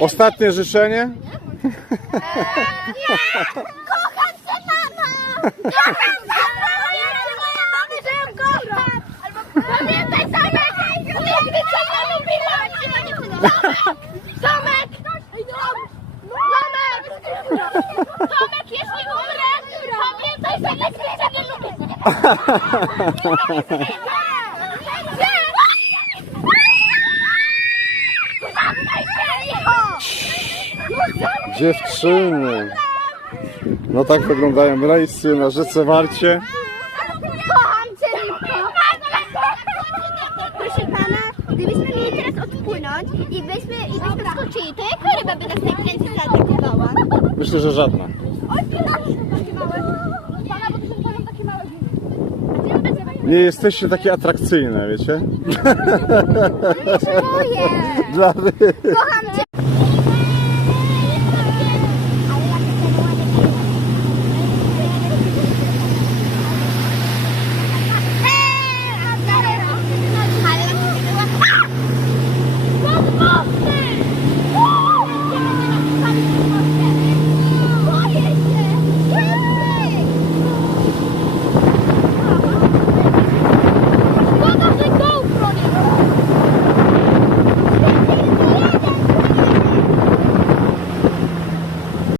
Ostatnie życzenie? Kocham cię, mama! Kocham cię, mama! Ja moja mamy, że ją kocham! Pamiętaj, Tomek! Cię nie lubiłam! Tomek! Tomek! Tomek, jeśli umrę, pamiętaj, że cię nie lubię się, Licho! Dziewczyny. No tak wyglądają rejsy na rzece Warcie. Kocham cię, Lipko! Proszę pana, gdybyśmy mieli teraz odpłynąć i byśmy, i byśmy skoczyli, to jaka ryba by nas najprędzej zaatakowała? Myślę, że żadna. Nie jesteście takie atrakcyjne, wiecie? Moje! Dla ryb. Kocham cię!